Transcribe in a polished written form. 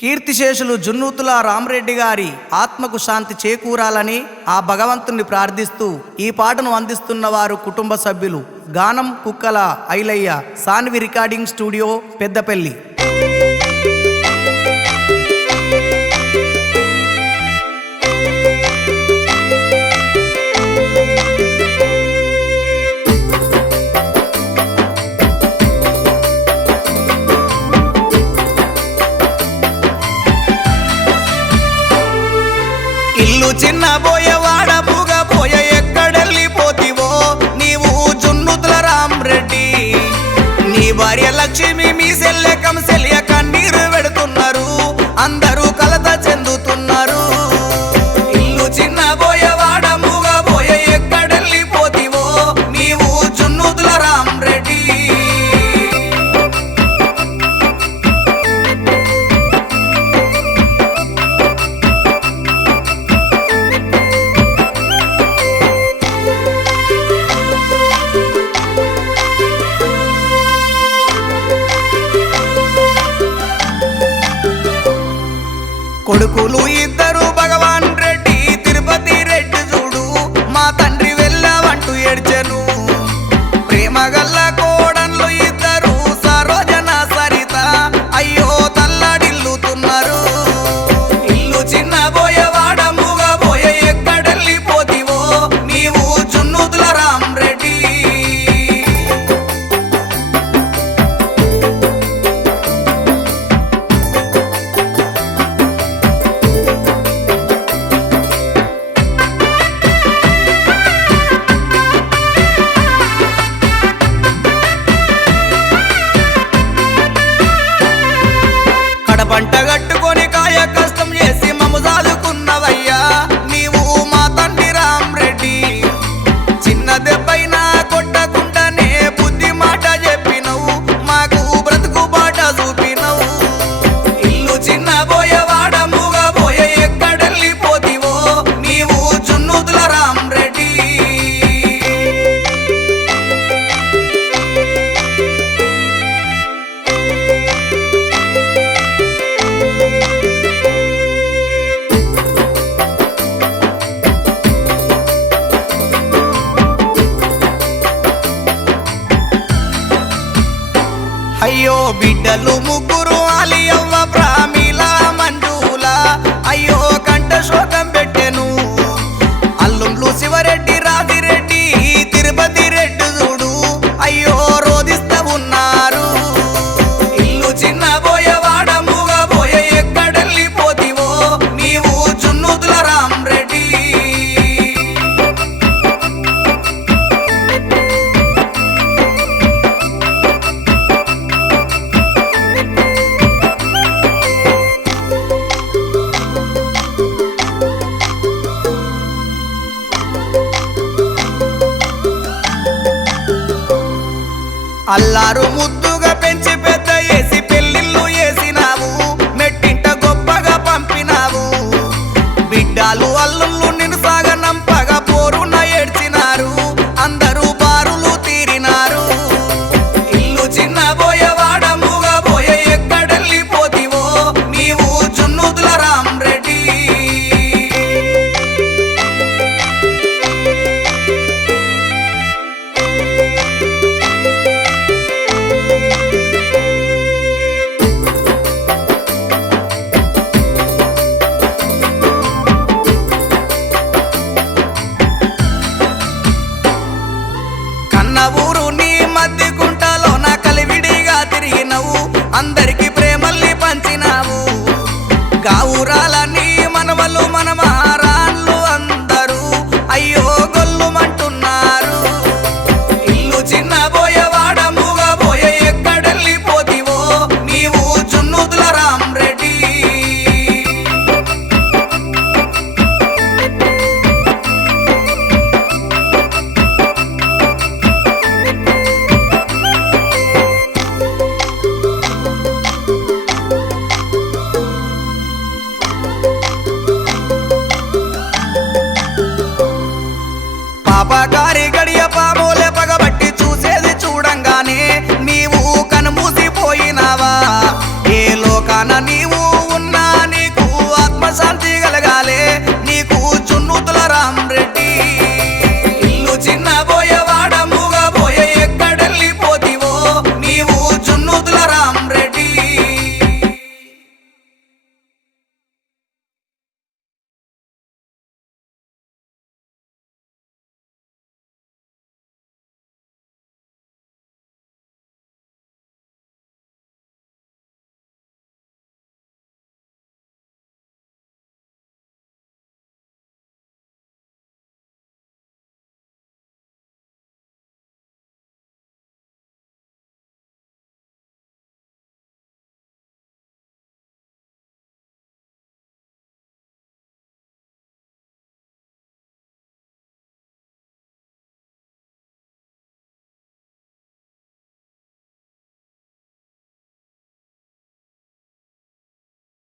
కీర్తిశేషులు జున్నూతుల రామరెడ్డి గారి ఆత్మకు శాంతి చేకూరాలని ఆ భగవంతుణ్ణి ప్రార్థిస్తూ ఈ పాటను అందిస్తున్న వారు కుటుంబ సభ్యులు గానం కుక్కల ఐలయ్య, సాన్వి రికార్డింగ్ స్టూడియో, పెద్దపల్లి. ఇల్లు చిన్న పోయేవాడ పూగ పోయే ఎక్కడెళ్ళిపోతివో నీవు జున్నుతుల రామరెడ్డి. నీ భార్య లక్ష్మి మీ సెల్లె కంసెలియ కన్నీరు పెడుతున్నారు, అందరూ కలత చెందుతున్నారు. ఇల్లు చిన్న పోయేవాడ పూగ పోయే ఎక్కడెళ్ళిపోతివో నీవు జున్నుతుల రామరెడ్డి. కొడుకులు ఇద్దరు భగవాన్ రెడ్డి, తిరుపతి రెడ్డి చూడు మా తండ్రి వెళ్ళావంటూ ఏడ్చెను. ప్రేమ గల్ల కోడన్లు ఇద్దరు సరోజన సరిత అయ్యో తల్లడిల్లుతున్నారు. ఇల్లు చిన్న పోయేవాడ మూగ పోయే ఎక్కడెళ్ళిపోతివో నీవు జున్నుతుల రామరెడ్డి. పంట కట్టుకొని కాయ కష్టం చేసి మమ్ము సాదుకున్నవయ్యా నీవు మా తండ్రి రామరెడ్డి. చిన్న దెబ్బైనా కొట్టకుండానే బుద్ధి మాట చెప్పినవు, మాకు బ్రతుకు బాట చూపినవు. ఇల్లు చిన్న పోయేవాడ మూగ పోయే ఎక్కడెళ్ళిపోతివో నీవు జున్నుతుల రామరెడ్డి. అయ్యో బిడ్డలు ముగ్గురు ఆలియవ్వ ప్రామిల మంజుల అయ్యో కంట శోకం పెట్టెను. అల్లుండ్లు శివరెడ్డి రాజిరెడ్డి తిరుపతి రెడ్డి చూడు అయ్యో రోదిస్తా ఉన్నారు. ఇల్లు చిన్న పోయేవాడ మూగ పోయే ఎక్కడెళ్ళిపోతివో నీవు జున్నుతుల రామరెడ్డి. అల్లారు ముద్దు